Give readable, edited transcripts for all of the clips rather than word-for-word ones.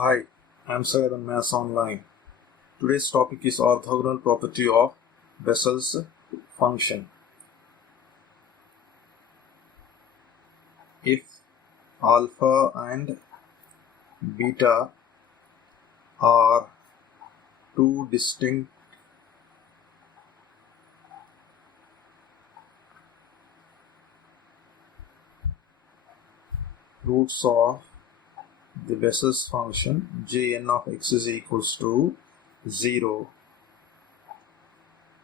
Hi, I'm Syed on Maths Online. Today's topic is orthogonal property of Bessel's function. If alpha and beta are two distinct roots of the Bessel's function, Jn of x is equals to 0,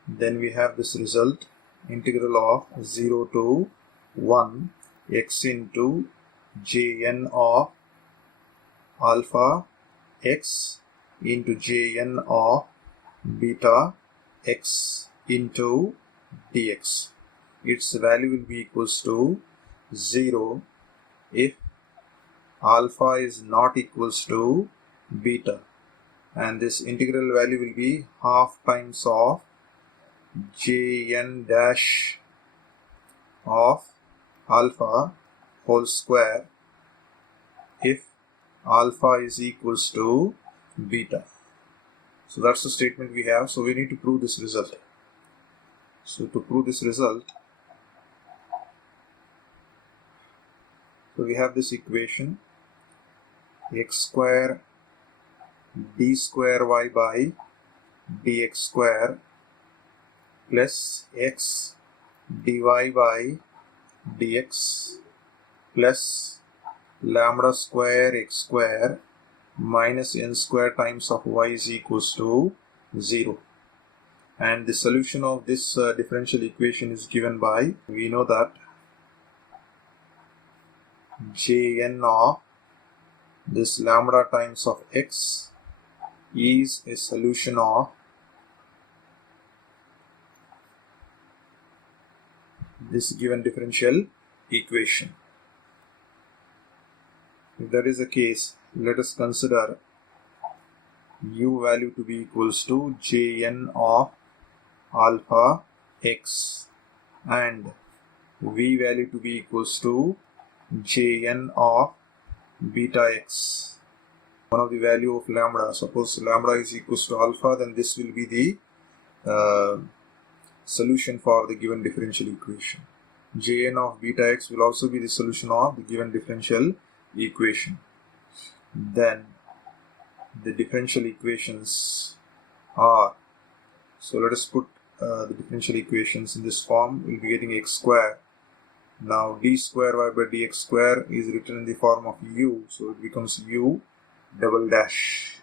then we have this result, integral of 0 to 1 x into Jn of alpha x into Jn of beta x into dx. Its value will be equals to 0 if alpha is not equals to beta, and this integral value will be half times of Jn dash of alpha whole square if alpha is equals to beta. So that's the statement we have. So we need to prove this result. So to prove this result, so we have this equation, x square d square y by dx square plus x dy by dx plus lambda square x square minus n square times of y is equals to 0. And the solution of this differential equation is given by, we know that Jn of this lambda times of x is a solution of this given differential equation. If that is the case, let us consider u value to be equals to Jn of alpha x and v value to be equals to Jn of beta x. One of the value of lambda, suppose lambda is equals to alpha, then this will be the solution for the given differential equation. Jn of beta x will also be the solution of the given differential equation. Then the differential equations are, so let us put the differential equations in this form. We'll be getting x square. Now d square y by dx square is written in the form of u, so it becomes u double dash.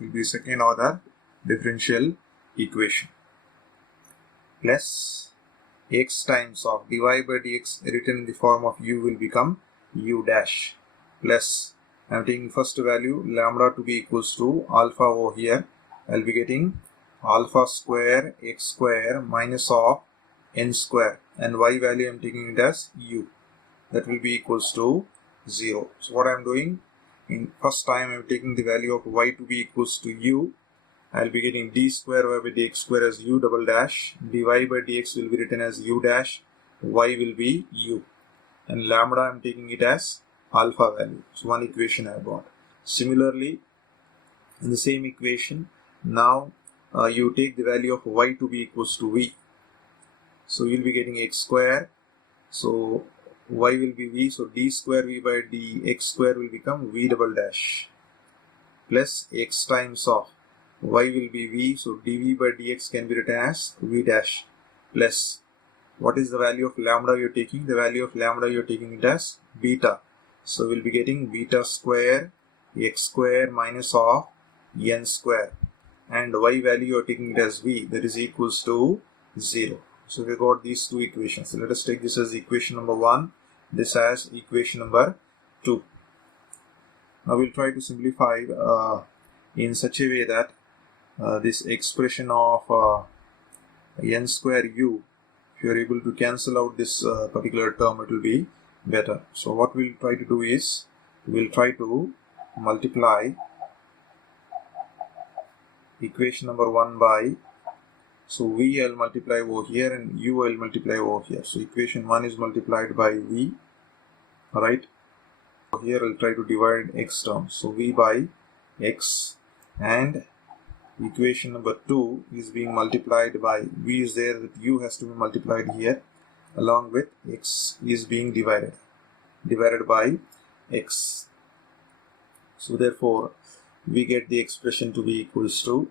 It will be second order differential equation. Plus x times of dy by dx written in the form of u will become u dash. Plus, I am taking first value lambda to be equals to alpha over here. I will be getting alpha square x square minus of n square, and y value I am taking it as u. That will be equals to 0. So what I am doing, in first time I am taking the value of y to be equals to u. I will be getting d square y by dx square as u double dash, dy by dx will be written as u dash, y will be u, and lambda I am taking it as alpha value. So one equation I have got. Similarly, in the same equation, now you take the value of y to be equals to v. So you will be getting x square, so y will be v, so d square v by dx square will become v double dash, plus x times of y will be v, so dv by dx can be written as v dash, plus what is the value of lambda you are taking? The value of lambda you are taking it as beta. So we'll be getting beta square x square minus of n square, and y value you are taking it as v, that is equals to 0. So we got these two equations. So let us take this as equation number 1, this as equation number 2. Now we'll try to simplify in such a way that this expression of n square u, if you are able to cancel out this particular term, it will be better. So what we'll try to do is, we'll try to multiply equation number 1 by, so v I'll multiply over here and u I'll multiply over here. So equation 1 is multiplied by v, alright. Here I'll try to divide x terms. So v by x, and equation number 2 is being multiplied by v is there, that u has to be multiplied here, along with x is being divided by x. So therefore we get the expression to be equals to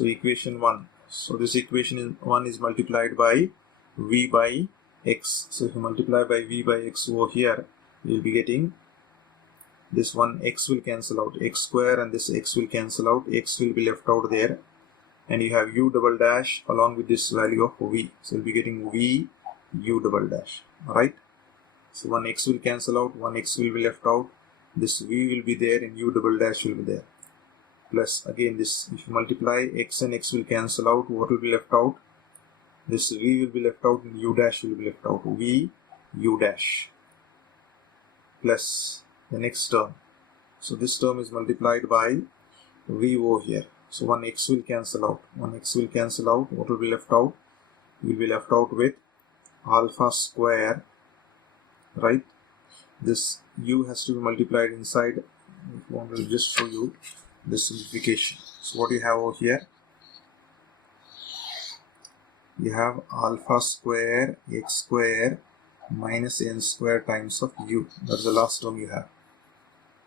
equation 1. So this equation 1 is multiplied by v by x. So if you multiply by v by x over here, you will be getting this one, x will cancel out, x square, and this x will cancel out, x will be left out there, and you have u double dash along with this value of v. So you'll be getting v u double dash. Alright, so one x will cancel out, one x will be left out, this v will be there, and u double dash will be there. Plus again this, if you multiply, x and x will cancel out, what will be left out? This v will be left out and u dash will be left out, v u dash, plus the next term. So this term is multiplied by v over here. So one x will cancel out, what will be left out? You will be left out with alpha square, right? This u has to be multiplied inside. If I want to just show you this simplification. So what you have over here, you have alpha square x square minus n square times of u. That's the last term you have,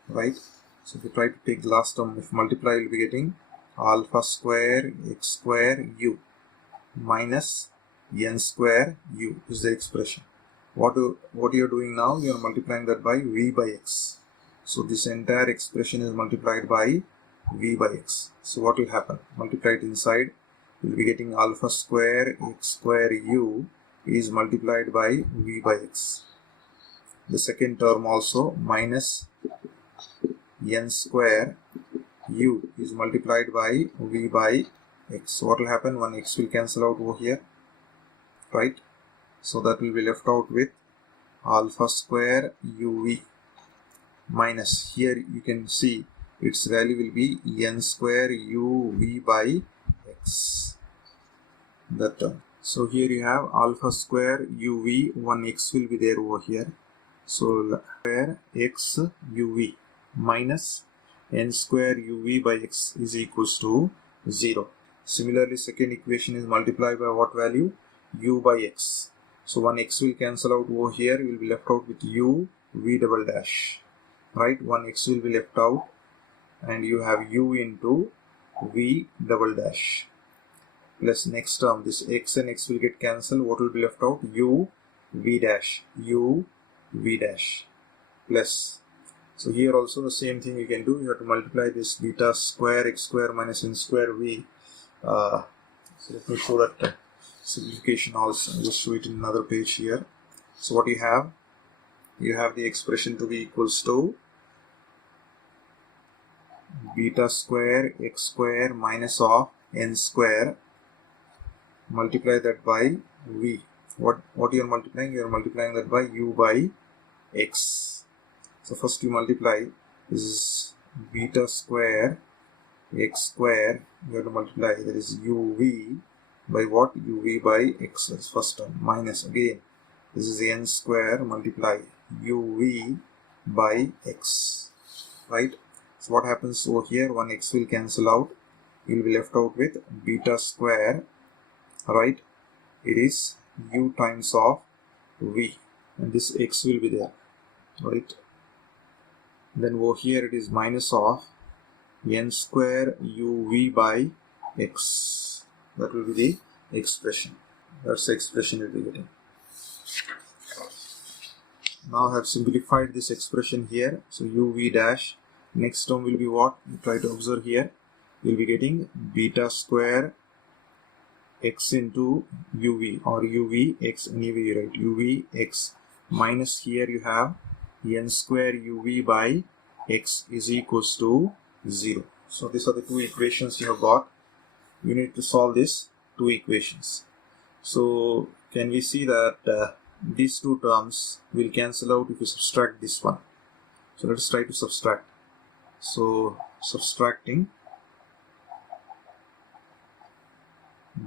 right? So if you try to take the last term, if multiply, you'll be getting alpha square x square u minus n square u is the expression. What you are doing now, you are multiplying that by v by x. So this entire expression is multiplied by v by x. So what will happen? Multiply it inside, you will be getting alpha square x square u is multiplied by v by x. The second term also, minus n square u is multiplied by v by x. So what will happen? One x will cancel out over here, right? So that will be left out with alpha square uv minus, here you can see its value will be n square uv by x, that term. So here you have alpha square uv, one x will be there over here. So square x uv minus n square uv by x is equals to 0. Similarly, second equation is multiplied by what value? U by x. So one x will cancel out over here, you will be left out with u v double dash, right? One x will be left out, and you have u into v double dash, plus next term, this x and x will get cancelled, what will be left out? U v dash, plus. So here also the same thing you can do, you have to multiply this beta square x square minus n square v. So let me show that simplification also. I'll just show it in another page here. So what you have the expression to be equals to beta square x square minus of n square, multiply that by v. What you are multiplying? You are multiplying that by u by x. So first you multiply, this is beta square x square, you have to multiply, that is uv by what? uv by x, that's first term, minus again, this is n square, multiply uv by x, right? So what happens over here? One x will cancel out, you will be left out with beta square, right? It is u times of v, and this x will be there, right? Then over here it is minus of n square uv by x. That will be the expression. That's the expression we'll be getting. Now I have simplified this expression here. So uv dash, next term will be what? You try to observe here. You'll be getting beta square x into uv, or uv x, anyway you write uv x, minus here you have n square uv by x is equals to 0. So these are the two equations you have got. You need to solve these two equations. So can we see that these two terms will cancel out if you subtract this one? So let's try to subtract. So subtracting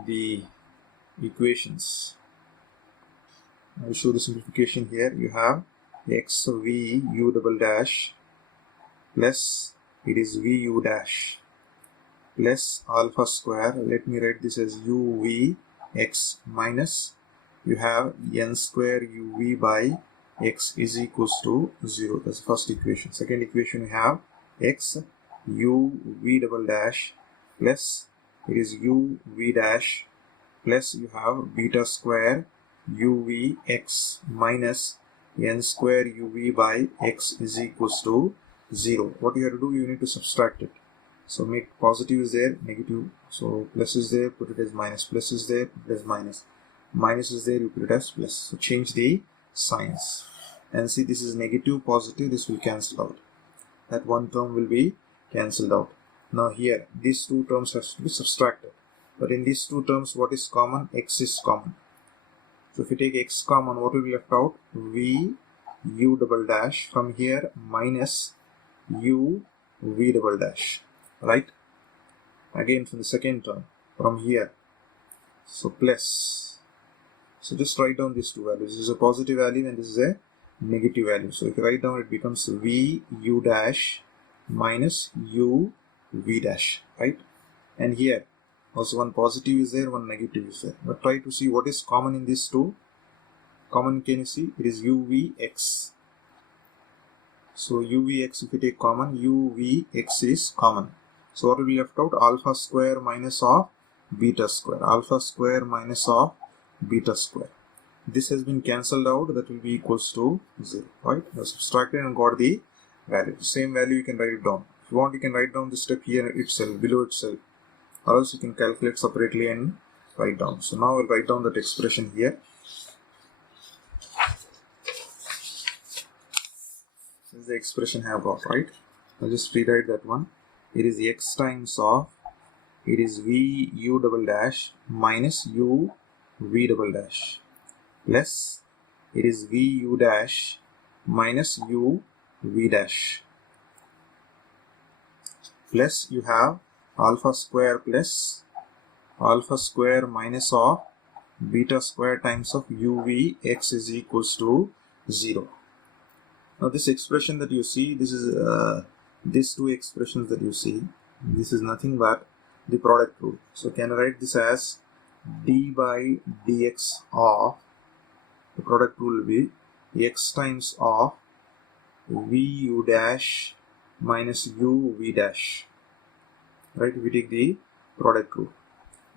the equations, I will show the simplification here. You have x v u double dash plus it is v u dash plus alpha square. Let me write this as u v x minus you have n square u v by x is equals to 0. That's the first equation. Second equation, you have x u v double dash plus it is u v dash plus you have beta square u v x minus n square u v by x is equals to 0. What you have to do, you need to subtract it. So make positive is there, negative, so plus is there, put it as minus, plus is there, put it as minus, minus is there, you put it as plus. So change the signs and see, this is negative, positive, this will cancel out. That one term will be cancelled out. Now here, these two terms have to be subtracted. But in these two terms, what is common? X is common. So if you take x common, what will be left out? V u double dash from here minus u v double dash. Right? Again from the second term, from here. So plus. So just write down these two values. This is a positive value and this is a negative value. So if you write down, it becomes v u dash minus u v dash. Right? And here also one positive is there, one negative is there. But try to see what is common in these two. Common, can you see? It is uvx. So uvx, if you take common, uvx is common. So what will be left out? Alpha square minus of beta square. Alpha square minus of beta square. This has been cancelled out. That will be equals to 0. Right? You have subtracted and got the value. Same value you can write it down. If you want, you can write down this step here itself, below itself. Or else you can calculate separately and write down. So now I'll write down that expression here. This is the expression I have got, right? I'll just rewrite that one. It is x times of, it is v u double dash minus u v double dash plus it is v u dash minus u v dash plus you have alpha square plus alpha square minus of beta square times of uv x is equals to 0. Now this expression that you see, this is these two expressions that you see, this is nothing but the product rule. So can I write this as d by dx of, the product rule will be x times of v u dash minus u v dash. Right, if we take the product rule,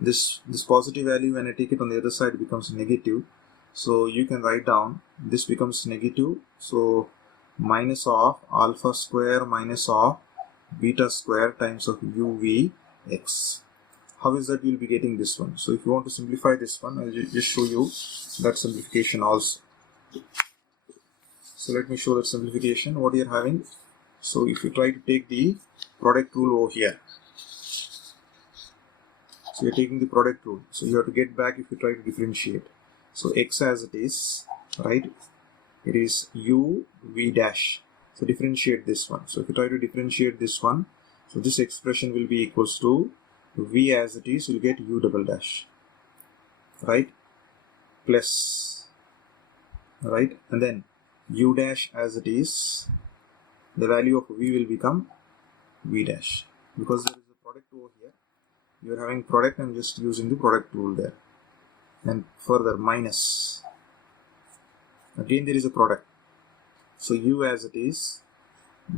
this positive value, when I take it on the other side, becomes negative. So you can write down, this becomes negative. So minus of alpha square minus of beta square times of uv x. How is that you'll be getting this one? So if you want to simplify this one, I'll just show you that simplification also. So let me show that simplification, what you're having. So if you try to take the product rule over here, so you're taking the product rule, so you have to get back if you try to differentiate. So x as it is, right, it is u v dash. So differentiate this one. So if you try to differentiate this one, so this expression will be equals to v as it is, you'll get u double dash, right, plus, right, and then u dash as it is, the value of v will become v dash, because there is a product over here. You are having product and just using the product rule there. And further minus, again there is a product. So u as it is,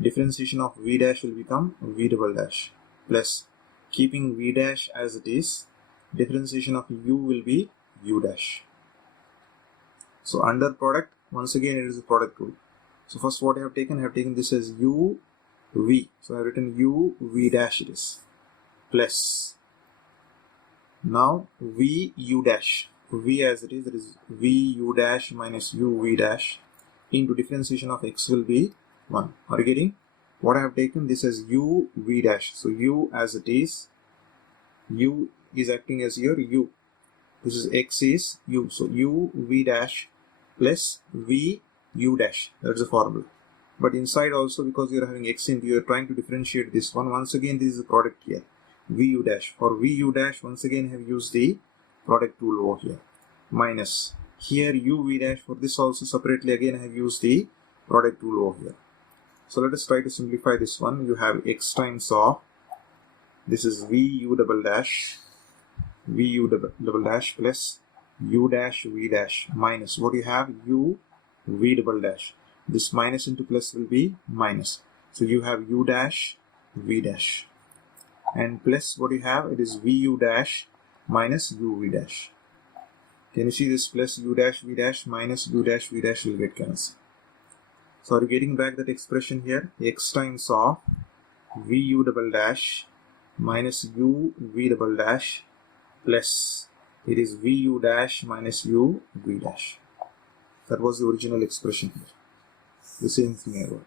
differentiation of v dash will become v double dash, plus keeping v dash as it is, differentiation of u will be u dash. So under product, once again it is a product rule. So first what I have taken this as u v. So I have written u v dash it is, plus now v u dash, v as it is, that is v u dash minus u v dash into differentiation of x will be 1. Are you getting? What I have taken this as u v dash. So u as it is, u is acting as your u. This is x is u. So u v dash plus v u dash. That's the formula. But inside also, because you are having x into, you are trying to differentiate this one. Once again, this is the product here. vu dash. For vu dash, once again I have used the product rule over here. Minus here u v dash, for this also separately again I have used the product rule over here. So let us try to simplify this one. You have x times of, this is vu double dash plus u dash v dash minus, what you have, u v double dash. This minus into plus will be minus. So you have u dash v dash, and plus what you have, it is vu dash minus u v dash. Can you see this plus u dash v dash minus u dash v dash will get cancelled. So are you getting back that expression here? X times of vu double dash minus u v double dash plus it is vu dash minus u v dash. That was the original expression here. The same thing I wrote.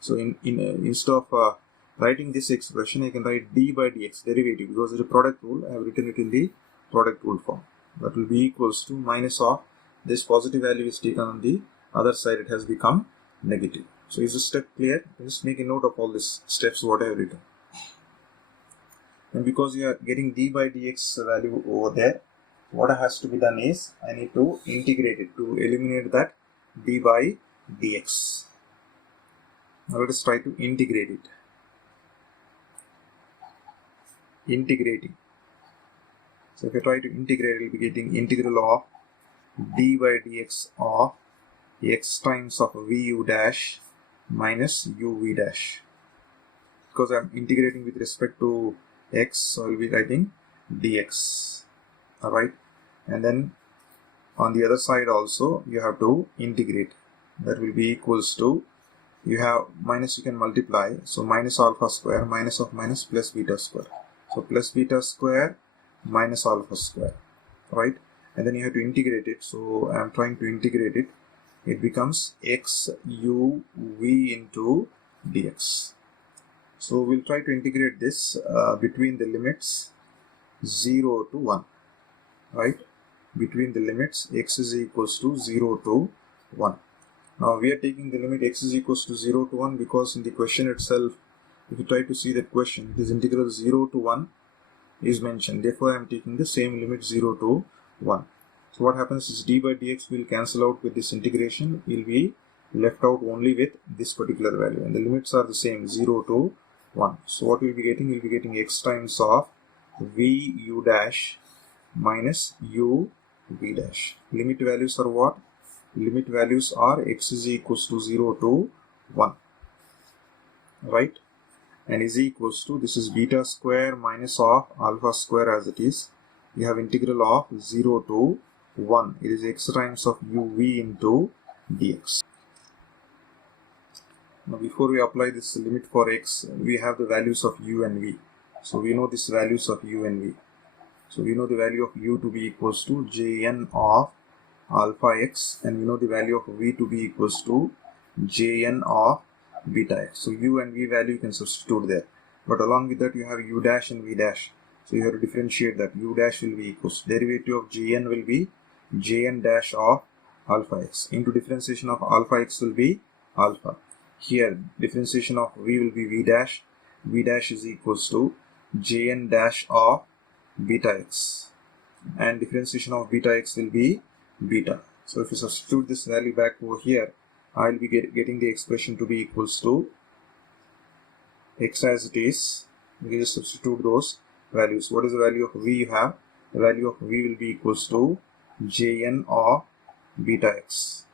So instead of writing this expression, I can write d by dx derivative, because it's a product rule. I have written it in the product rule form. That will be equals to minus of this positive value is taken on the other side, it has become negative. So is the step clear? Just make a note of all these steps what I have written. And because you are getting d by dx value over there, what has to be done is I need to integrate it to eliminate that d by dx. Now let us try to integrate it. Integrating. So if I try to integrate, I will be getting integral of d by dx of x times of vu dash minus uv dash. Because I am integrating with respect to x, so I will be writing dx. Alright, and then on the other side also you have to integrate. That will be equals to, you have minus, you can multiply, so minus alpha square, minus of minus plus beta square. So plus beta square minus alpha square, right? And then you have to integrate it. So I am trying to integrate it. It becomes x u v into dx. So we'll try to integrate this between the limits 0 to 1, right? Between the limits x is equals to 0 to 1. Now we are taking the limit x is equals to 0 to 1 because in the question itself, if you try to see that question, this integral 0 to 1 is mentioned. Therefore, I am taking the same limit 0 to 1. So what happens is d by dx will cancel out with this integration. Will be left out only with this particular value, and the limits are the same, 0 to 1. So what we'll be getting x times of v u dash minus u v dash. Limit values are what? Limit values are x is equals to 0 to 1, right? And is equals to, this is beta square minus of alpha square as it is. You have integral of 0 to 1. It is x times of uv into dx. Now before we apply this limit for x, we have the values of u and v. So we know these values of u and v. So we know the value of u to be equals to jn of alpha x, and we know the value of v to be equals to jn of beta x. So u and v value you can substitute there, but along with that you have u dash and v dash. So you have to differentiate that. U dash will be equals to derivative of jn will be jn dash of alpha x into differentiation of alpha x will be alpha. Here differentiation of v will be v dash. V dash is equals to jn dash of beta x, and differentiation of beta x will be beta. So if you substitute this value back over here, I will be getting the expression to be equals to x as it is. We just substitute those values. What is the value of v you have? The value of v will be equals to jn of beta x.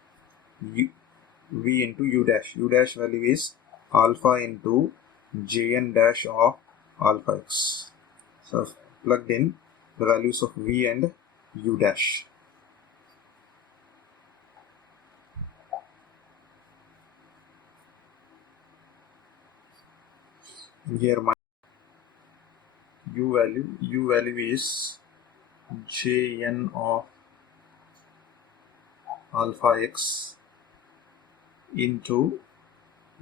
V into u dash. U dash value is alpha into jn dash of alpha x. So plugged in the values of v and u dash. And here my u value is jn of alpha x into,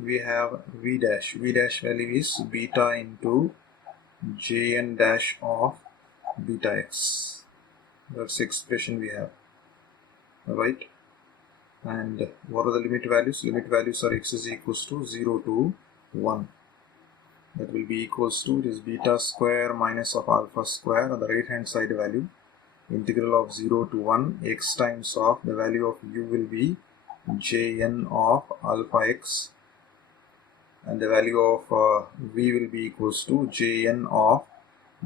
we have v dash. V dash value is beta into jn dash of beta x. That's the expression we have. Alright. And what are the limit values? Limit values are x is equals to 0 to 1. That will be equals to, it is beta square minus of alpha square on the right hand side value. Integral of 0 to 1 x times of the value of u will be Jn of alpha x, and the value of v will be equals to Jn of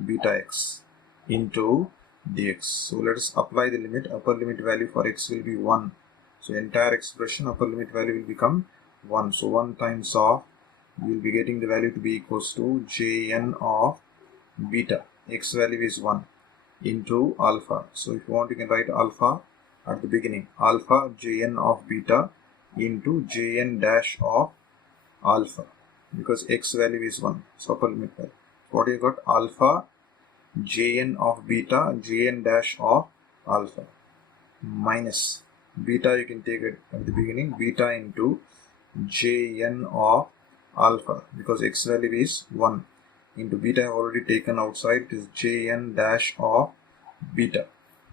beta x into dx. So let us apply the limit. Upper limit value for x will be 1. So entire expression upper limit value will become 1. So 1 times of, you will be getting the value to be equals to Jn of beta. X value is 1 into alpha. So if you want, you can write alpha at the beginning. Alpha Jn of beta into Jn dash of alpha, because x value is 1. So upper limit value. So what you got? Alpha Jn of beta, Jn dash of alpha, minus beta, you can take it at the beginning, beta into Jn of alpha, because x value is 1, into beta I have already taken outside, it is Jn dash of beta,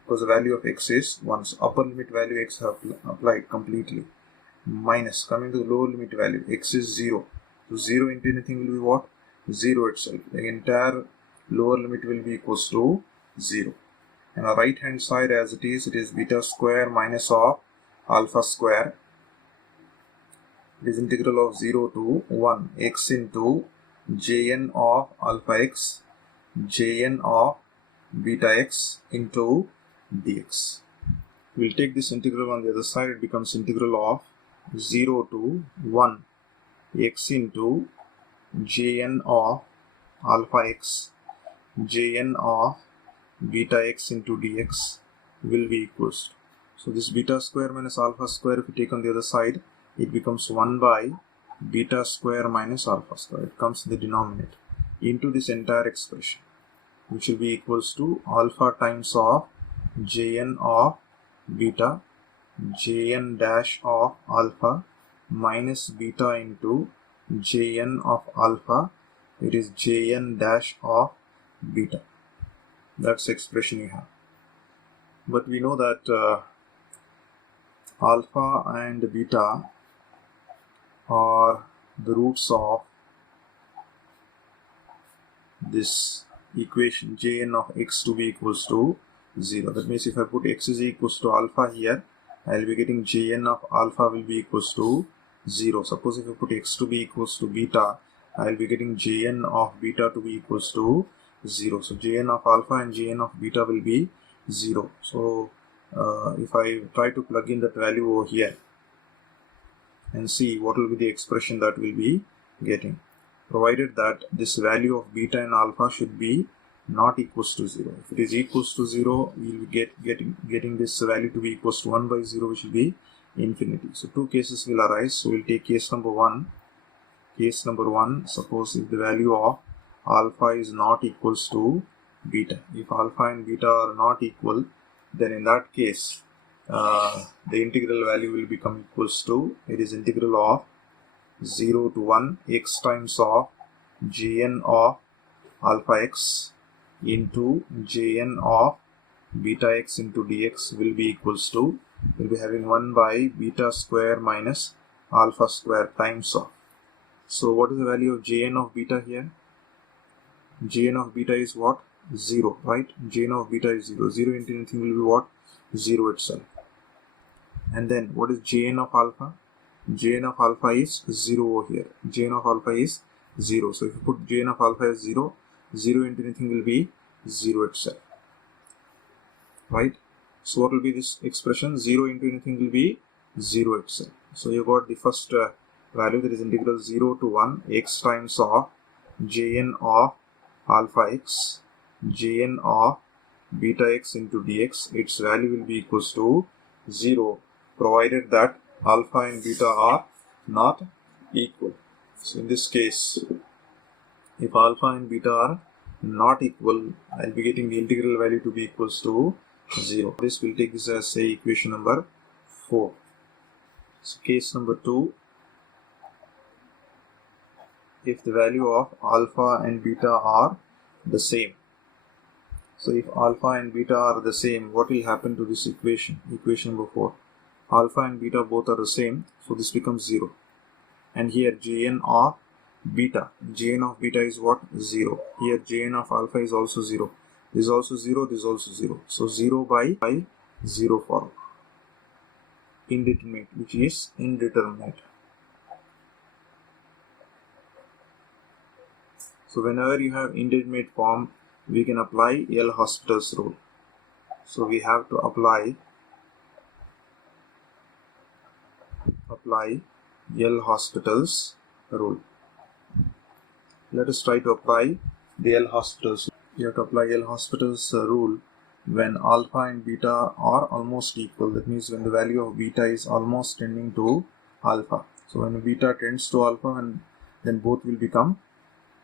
because the value of x is 1. So upper limit value x have applied completely, minus, coming to the lower limit value, x is 0. So 0 into anything will be what? 0 itself. The entire lower limit will be equals to 0. And on the right hand side as it is beta square minus of alpha square. It is integral of 0 to 1 x into Jn of alpha x, Jn of beta x into dx. We will take this integral on the other side. It becomes integral of 0 to 1 x into Jn of alpha x, Jn of beta x into dx will be equals to. So this beta square minus alpha square, if you take on the other side, it becomes 1 by beta square minus alpha square. It comes in the denominator into this entire expression, which will be equals to alpha times of Jn of beta, Jn dash of alpha minus beta into Jn of alpha, it is Jn dash of beta. That's the expression you have. But we know that alpha and beta are the roots of this equation Jn of x to be equals to 0. That means if I put x is equals to alpha here, I will be getting Jn of alpha will be equals to 0. Suppose if I put x to be equals to beta, I will be getting Jn of beta to be equals to 0. So Jn of alpha and Jn of beta will be 0. So if I try to plug in that value over here and see what will be the expression that we'll be getting, provided that this value of beta and alpha should be not equals to 0. If it is equals to 0, we will be getting this value to be equals to 1 by 0, which will be infinity. So two cases will arise. So we'll take case number 1. Case number 1, suppose if the value of alpha is not equals to beta. If alpha and beta are not equal, then in that case the integral value will become equals to, it is integral of 0 to 1 x times of Jn of alpha x into Jn of beta x into dx will be equals to, we'll be having 1 by beta square minus alpha square times of. So what is the value of Jn of beta here? Jn of beta is what? 0, right? Jn of beta is 0. 0 into anything will be what? 0 itself. And then what is Jn of alpha? Jn of alpha is 0 over here. Jn of alpha is 0. So if you put Jn of alpha as 0, 0 into anything will be 0 itself, right? So what will be this expression? 0 into anything will be 0 itself. So you got the first value, that is integral 0 to 1 x times of Jn of alpha x, Jn of beta x into dx. Its value will be equals to 0, provided that alpha and beta are not equal. So in this case, if alpha and beta are not equal, I will be getting the integral value to be equals to 0. This will take this as, say, equation number 4. So case number 2, if the value of alpha and beta are the same. So if alpha and beta are the same, what will happen to this equation? Equation number 4. Alpha and beta both are the same, so this becomes 0. And here Jn of beta, Jn of beta is what? 0. Here Jn of alpha is also 0. This is also 0, this is also 0. So 0 by 0 form. indeterminate, which is indeterminate. So whenever you have indeterminate form, we can apply L'Hospital's rule. So we have to apply L'Hospital's rule. Let us try to apply the L'Hospital's. You have to apply L'Hospital's rule when alpha and beta are almost equal. That means when the value of beta is almost tending to alpha. So when beta tends to alpha, and then both will become.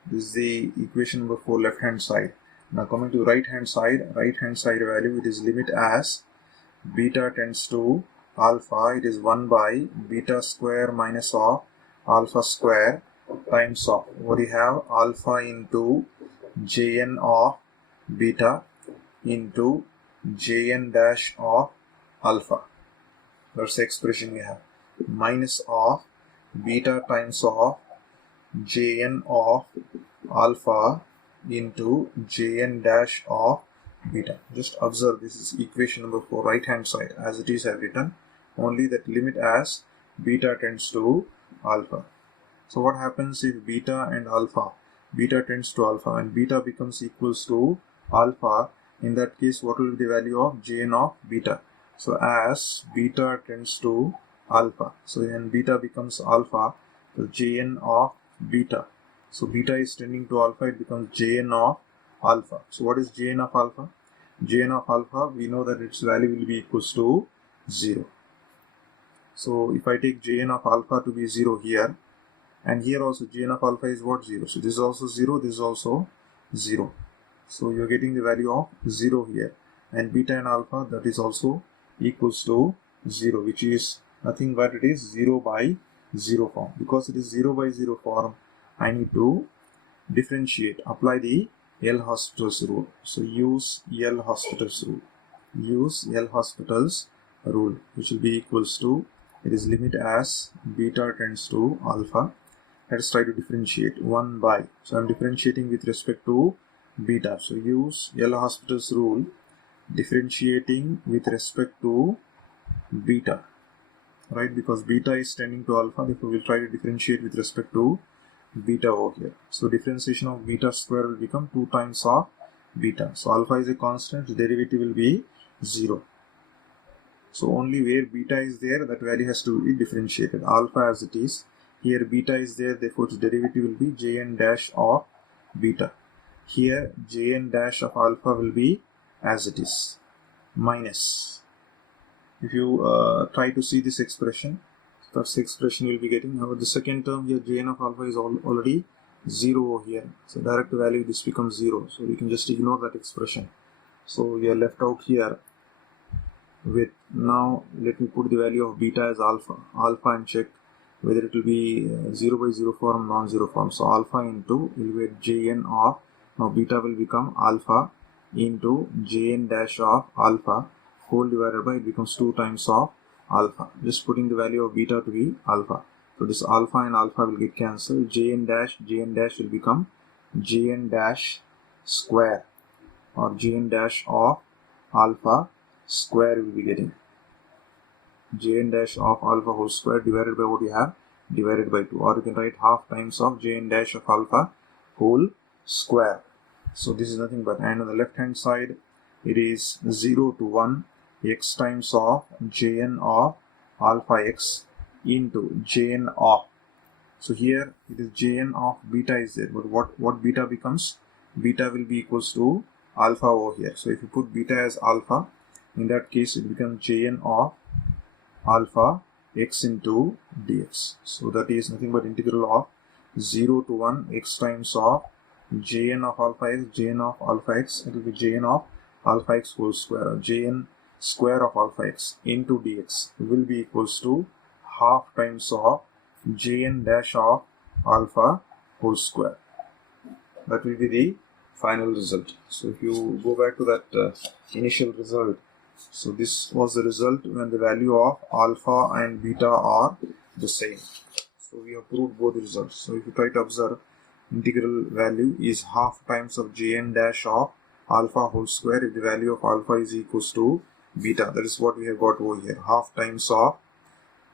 This is the equation number 4, left hand side. Now coming to right hand side value, it is limit as beta tends to alpha. It is 1 by beta square minus of alpha square times of what you have, alpha into jn of beta into jn dash of alpha. That's the expression we have, minus of beta times of jn of alpha into jn dash of beta. Just observe, this is equation number 4, right hand side. As it is, I have written only that limit as beta tends to alpha. So what happens if beta tends to alpha, and beta becomes equals to alpha? In that case, what will be the value of jn of beta? So as beta tends to alpha, so when beta becomes alpha, the jn of beta, so beta is tending to alpha, it becomes jn of alpha. So what is jn of alpha? Jn of alpha, we know that its value will be equals to 0. So if I take jn of alpha to be 0 here, and here also jn of alpha is what? 0. So this is also 0, this is also 0. So you're getting the value of 0 here, and beta and alpha, that is also equals to 0, which is nothing but it is 0 by 0 form. Because it is 0 by 0 form, I need to differentiate, apply the L'Hospital's rule. So use L'Hospital's rule, which will be equals to, it is limit as beta tends to alpha. Let us try to differentiate 1 by, so I am differentiating with respect to beta. So use L'Hospital's rule, differentiating with respect to beta, right? Because beta is tending to alpha, therefore we'll try to differentiate with respect to beta over here. So differentiation of beta square will become 2 times of beta. So alpha is a constant, the derivative will be 0. So only where beta is there, that value has to be differentiated. Alpha as it is, here beta is there, therefore its derivative will be jn dash of beta. Here jn dash of alpha will be as it is, minus. If you try to see this expression, that's the expression we'll be getting. However, the second term here, jn of alpha, is already 0 over here. So direct value, this becomes 0. So we can just ignore that expression. So we are left out here with, now let me put the value of beta as alpha and check whether it will be 0 by 0 form, non-zero form. So alpha into, will be jn of, now beta will become alpha into jn dash of alpha whole divided by, it becomes 2 times of alpha. Just putting the value of beta to be alpha. So this alpha and alpha will get cancelled. jn dash will become jn dash square, or jn dash of alpha square will be getting. Jn dash of alpha whole square divided by what you have, divided by 2. Or you can write half times of jn dash of alpha whole square. So this is nothing but, and on the left hand side, it is 0 to 1 x times of jn of alpha x into jn of, so here it is jn of beta is there, but what beta becomes? Beta will be equals to alpha over here. So if you put beta as alpha, in that case it becomes jn of alpha x into dx. So that is nothing but integral of 0 to 1 x times of jn of alpha x, jn of alpha x, it will be jn of alpha x whole square, or jn square of alpha x into dx will be equals to half times of jn dash of alpha whole square. That will be the final result. So if you go back to that initial result, so this was the result when the value of alpha and beta are the same. So we have proved both the results. So if you try to observe, integral value is half times of jn dash of alpha whole square if the value of alpha is equals to beta. That is what we have got over here. Half times of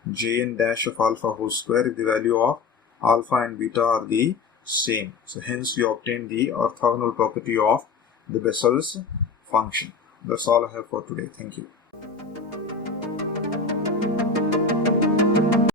Jn dash of alpha whole square if the value of alpha and beta are the same. So hence we obtain the orthogonal property of the Bessel's function. That's all I have for today. Thank you.